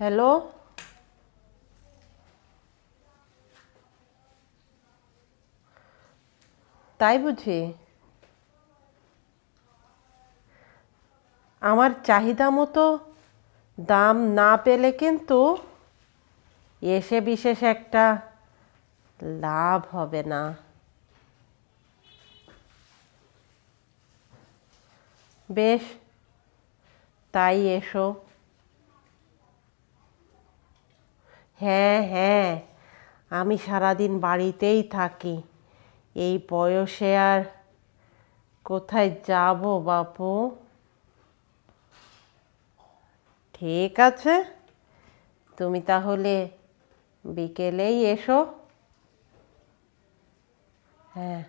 Hello, তাই বুঝি? আমার চাহিদা মতো দাম না পেলে কিন্তু এসে বিশেষ একটা লাভ হবে না। বেশ, তাই এসো। হ্যাঁ হ্যাঁ, আমি সারাদিন বাড়িতেই থাকি। এই বয়সে আর কোথায় যাব বাপু? ঠিক আছে, তুমি তাহলে বিকেলেই এসো। হ্যাঁ,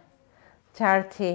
ছাড়ছি।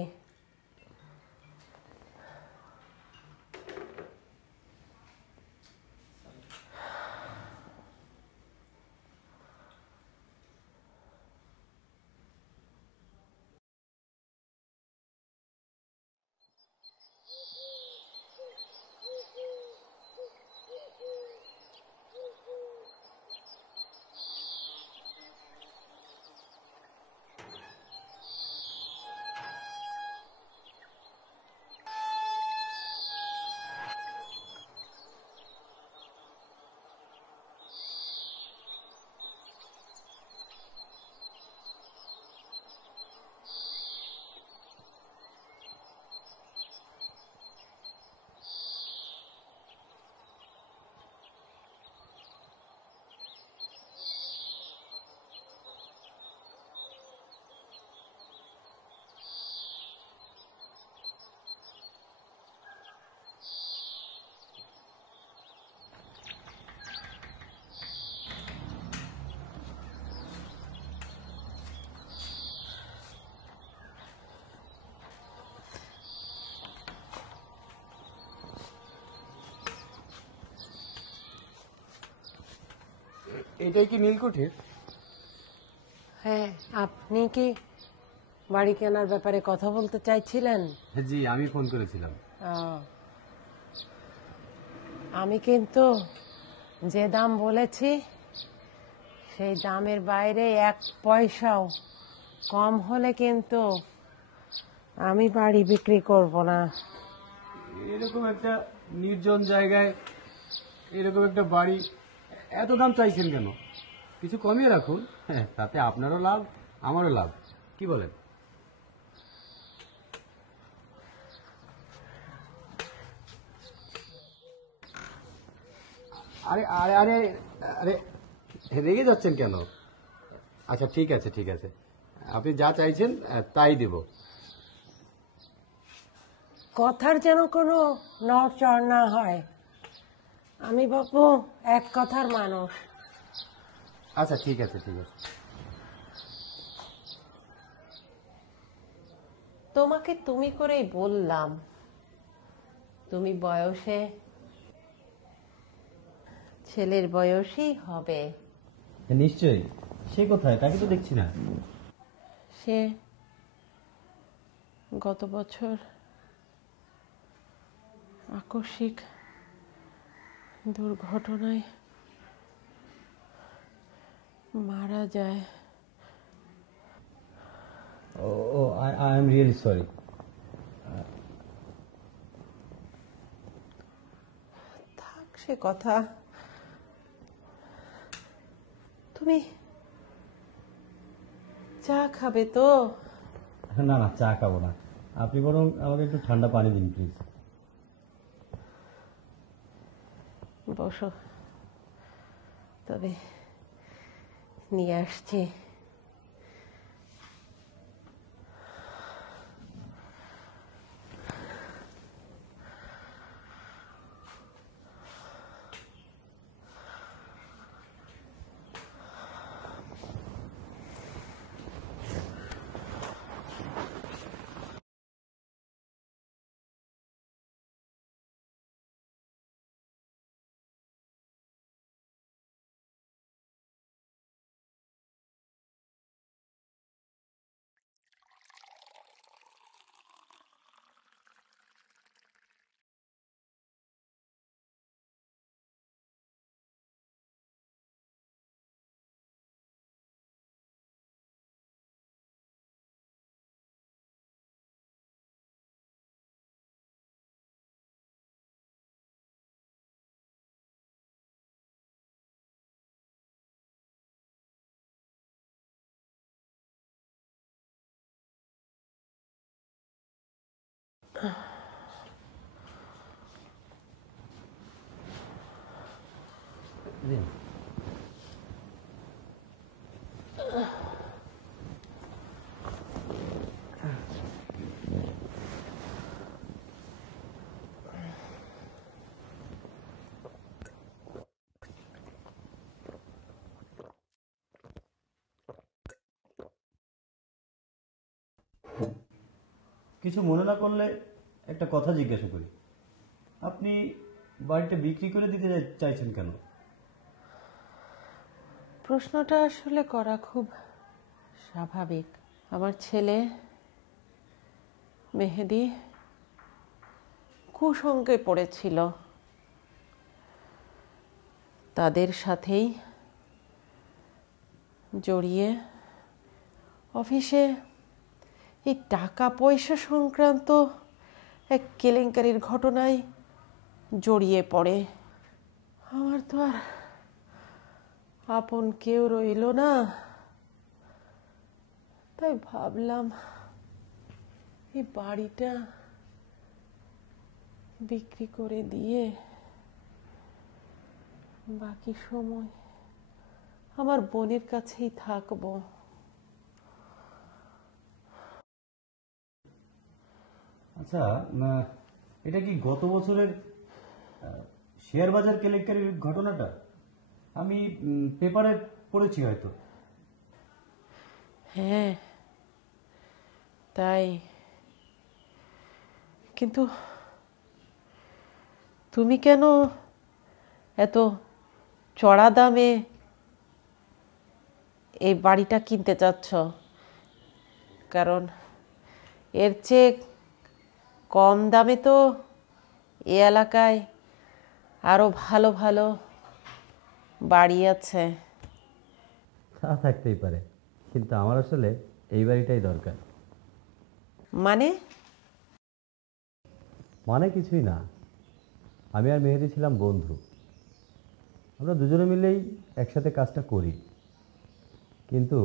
এটাই কি নীলকুঠির? হ্যাঁ, আপনি কি বাড়ি কেনার ব্যাপারে কথা বলতে চাইছিলেন? জি, আমি ফোন করেছিলাম। আহ, আমি কিন্তু যে দাম বলেছি সেই দামের বাইরে এক পয়সাও কম হলে কিন্তু আমি বাড়ি বিক্রি করব না। এরকম একটা নির্জন জায়গায় এরকম একটা বাড়ি এত দাম চাইছেন কেন? কিছু কমিয়ে রাখুন। হ্যাঁ, তাতে আপনারও লাভ, আমারও লাভ। কি বলেন? আরে আরে আরে আরে, রেগে যাচ্ছেন কেন? আচ্ছা, ঠিক আছে ঠিক আছে, আপনি যা চাইছেন তাই দেব। কথার যেন কোনো নড়চড় না হয়। আমি বাপু এক কথার মানুষ। আচ্ছা, ঠিক আছে ঠিক আছে। তোমাকে তুমি করেই বললাম, তুমি বয়সে ছেলের বয়সই হবে। নিশ্চয়ই। সে কোথায়? তাকে তো দেখছি না। সে গত বছর আকস্মিক দুর্ঘটনায় মারা যায়। ও, আই এম রিয়েলি সরি। থাক সে কথা। তুমি চা খাবে তো? না না, চা খাবো না। আপনি বরং আমাকে একটু ঠান্ডা পানি দিন প্লিজ। বসো, তবে নিয়ে আসছি। দিন। কিছু মনে না করলে একটা কথা জিজ্ঞাসা করি, আপনি বাড়িটা বিক্রি করে দিতে চাইছেন কেন? প্রশ্নটা আসলে করা খুব স্বাভাবিক। আমার ছেলে মেহেদি কুসঙ্গে পড়েছিল, তাদের সাথেই জড়িয়ে অফিসে এই টাকা পয়সা সংক্রান্ত এক কেলেঙ্কারির ঘটনায় জড়িয়ে পড়ে। আমার তো আর আপন কেউ রইল না, তাই ভাবলাম এই বাড়িটা বিক্রি করে দিয়ে বাকি সময় আমার বোনের কাছেই থাকবো। আচ্ছা, এটা কি গত বছরের শেয়ার বাজার কেলেঙ্কারির ঘটনাটা? আমি পেপারে পড়েছি হয়তো। হ্যাঁ, তাই। কিন্তু তুমি কেন এত চড়া দামে এই বাড়িটা কিনতে চাচ্ছ? কারণ এর চেয়ে কম দামে তো এ এলাকায় আরো ভালো ভালো বাড়ি আছে। তা থাকতেই পারে, কিন্তু আমার আসলে এই বাড়িটাই দরকার। মানে? মানে কিছুই না, আমি আর মেহেদি ছিলাম বন্ধু, আমরা দুজনে মিলেই একসাথে কাজটা করি, কিন্তু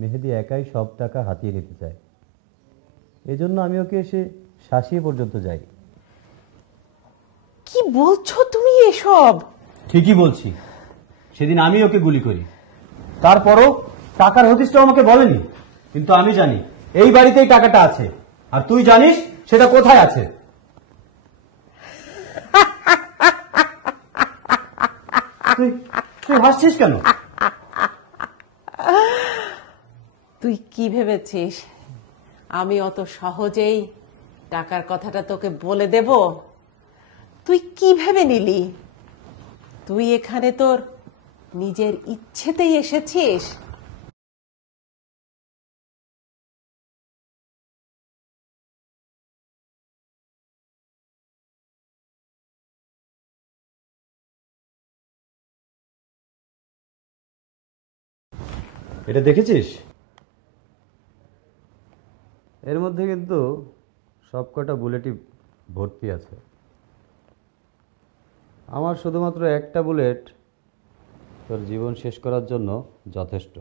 মেহেদি একাই সব টাকা হাতিয়ে নিতে চায়। এজন্য আমি ওকে এসে শাসিয়ে পর্যন্ত যাই। কি বলছো তুমি এসব? ঠিকই বলছি, সেদিন আমি ওকে গুলি করি, তারপরও টাকার হদিসটা আমাকে বলেনি, কিন্তু আমি জানি এই বাড়িতেই টাকাটা আছে, আর তুই জানিস সেটা কোথায় আছে। তুই হাসছিস কেন? তুই কি ভেবেছিস আমি অত সহজেই টাকার কথাটা তোকে বলে দেব? তুই কি ভেবে নিলি তুই এখানে তোর নিজের ইচ্ছেতেই এসেছিস? এটা দেখেছিস? এর মধ্যে কিন্তু সবকটা বুলেটই ভর্তি আছে। আমার শুধুমাত্র একটা বুলেট তোর জীবন শেষ করার জন্য যথেষ্ট।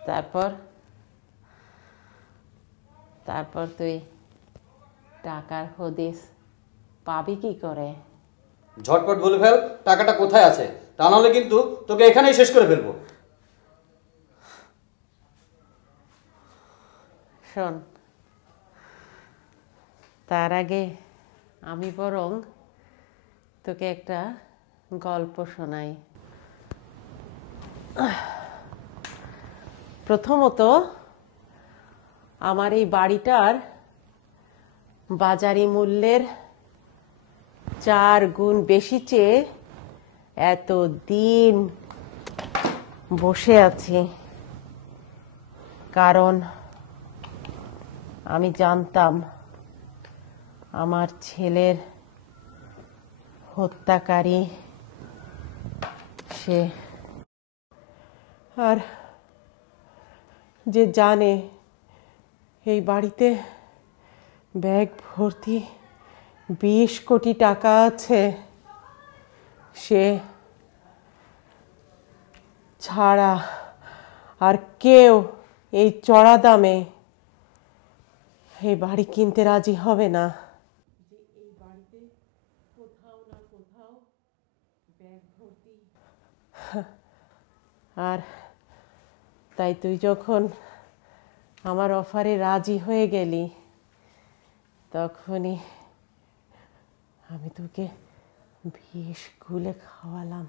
তারপর তারপর তুই টাকার হদিস পাবি কি করে? ঝটপট বলে ফেল টাকাটা কোথায় আছে, তা নাহলে কিন্তু তোকে এখানেই শেষ করে ফেলবো। শোন, তার আগে আমি বরং তোকে একটা গল্প শোনাই। প্রথমত, আমার এই বাড়িটার বাজারি মূল্যের 4 গুণ বেশি চেয়ে এত দিন বসে আছি, কারণ আমি জানতাম আমার ছেলের হত্যাকারী সে। আর যে জানে এই বাড়িতে ব্যাগ ভর্তি 20 কোটি টাকা আছে, সে ছাড়া আর কেউ এই চড়া দামে এই বাড়ি কিনতে রাজি হবে না। কোথাও না কোথাও ব্যাগ ভর্তি। আর তাই তুই যখন আমার অফারে রাজি হয়ে গেলি, তখনই আমি তোকে বিষ গুলে খাওয়ালাম।